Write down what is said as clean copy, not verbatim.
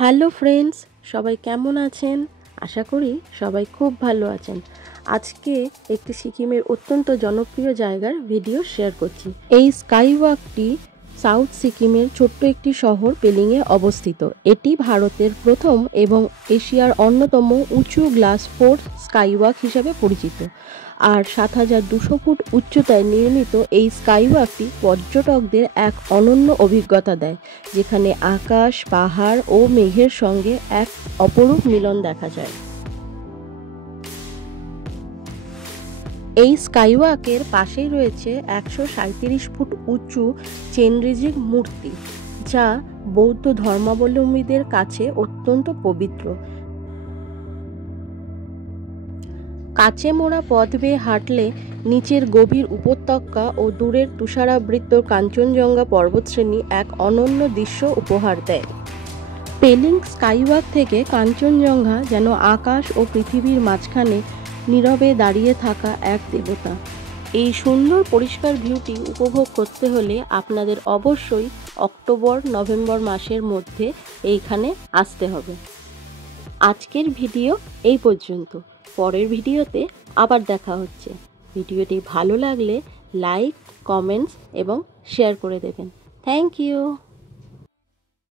Hello friends, সবাই কেমন আছেন? আশা করি সবাই খুব ভালো আছেন। আজকে একটি সিকিমের অত্যন্ত জনপ্রিয় জায়গার ভিডিও শেয়ার করছি। এই স্কাই ওয়াকটি সাউথ সিকিমের ছোট্ট একটি শহর পেলিংয়ে অবস্থিত। এটি ভারতের প্রথম এবং এশিয়ার অন্যতম উঁচু গ্লাস ফোর্ট স্কাই ওয়াক হিসাবে পরিচিত। আর ৭,২০০ ফুট উচ্চতায় নির্মিত এই স্কাই ওয়াকটি পর্যটকদের এক অনন্য অভিজ্ঞতা দেয়, যেখানে আকাশ, পাহাড় ও মেঘের সঙ্গে এক অপরূপ মিলন দেখা যায়। এই স্কাইওয়াকের পাশেই রয়েছে ১৩৭ ফুট উঁচু চেনরিজির মূর্তি, যা বৌদ্ধ ধর্মাবলম্বীদের কাছে অত্যন্ত পবিত্র। কাছে মোড়া পথ বেয়ে হাঁটলে নিচের গভীর উপত্যকা ও দূরের তুষারাবৃত কাঞ্চনজঙ্ঘা পর্বতশ্রেণী এক অনন্য দৃশ্য উপহার দেয়। পেলিং স্কাইওয়াক থেকে কাঞ্চনজঙ্ঘা যেন আকাশ ও পৃথিবীর মাঝখানে নীরবে দাঁড়িয়ে থাকা এক দেবতা। এই সুন্দর পরিষ্কার ভিউটি উপভোগ করতে হলে আপনাদের অবশ্যই অক্টোবর-নভেম্বর মাসের মধ্যে এইখানে আসতে হবে। আজকের ভিডিও এই পর্যন্ত। পরের ভিডিওতে আবার দেখা হচ্ছে। ভিডিওটি ভালো লাগলে লাইক, কমেন্টস এবং শেয়ার করে দেবেন। Thank you.